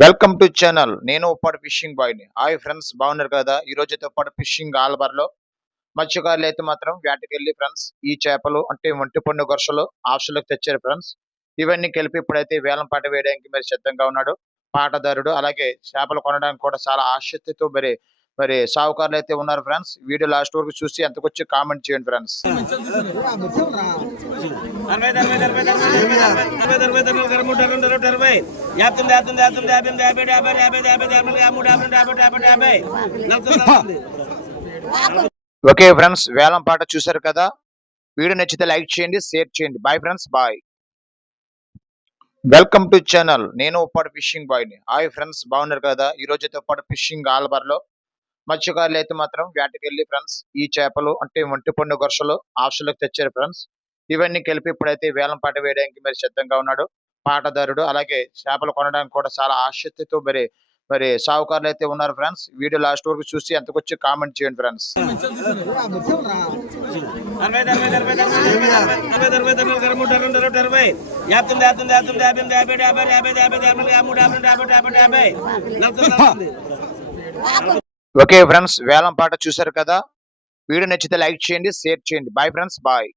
Welcome to channel నేను Uppada fishing బాయ్ని hi friends బాగున్నారు కదా? ఈ రోజు అయితే ఉప్పాడు ఫిషింగ్ ఆల్బర్లో మత్స్యకారులు అయితే మాత్రం వేటకెళ్ళి ఫ్రెండ్స్ ఈ చేపలు అంటే ఒంటి పండు గొర్షలు ఆప్షన్లకు తెచ్చారు ఫ్రెండ్స్ ఇవన్నీ కలిపి ఇప్పుడైతే వేలం పాట వేయడానికి మరి సిద్ధంగా ఉన్నాడు. పాటదారుడు అలాగే చేపలు కొనడానికి కూడా చాలా ఆసక్తితో మరి మరి సాహుకారులు అయితే ఉన్నారు ఫ్రెండ్స్. వీడియో లాస్ట్ వరకు చూసి ఎంతకొచ్చి కామెంట్ చేయండి ఫ్రెండ్స్. ఓకే ఫ్రెండ్స్ వేలం పాట చూశారు కదా. వీడియో నచ్చితే లైక్ చేయండి షేర్ చేయండి. Bye friends bye welcome to channel నేను ఉప్పాడు ఫిషింగ్ బాయ్ని హాయ్ ఫ్రెండ్స్ బాగున్నారు కదా? ఈ రోజు అయితే ఉప్పాడు ఫిషింగ్ ఆల్బర్లో మత్స్యకారులు అయితే మాత్రం వేటకెళ్ళి ఫ్రెండ్స్ ఈ చేపలు అంటే ఒంటి పండు గొర్షలు ఆప్షన్లకు తెచ్చారు ఫ్రెండ్స్ ఇవన్నీ కలిపి ఇప్పుడైతే వేలం పాట వేయడానికి మరి సిద్ధంగా ఉన్నాడు పాటదారుడు అలాగే చేపలు కొనడానికి కూడా చాలా ఆసక్తితో మరి మరి సాహుకారులు అయితే ఉన్నారు ఫ్రెండ్స్ వీడియో లాస్ట్ వరకు చూసి ఎంతకొచ్చి కామెంట్ చేయండి ఫ్రెండ్స్ యాభై ఓకే ఫ్రెండ్స్ వేలం పాట చూశారు కదా? వీడియో నచ్చితే లైక్ చేయండి షేర్ చేయండి. Bye friends bye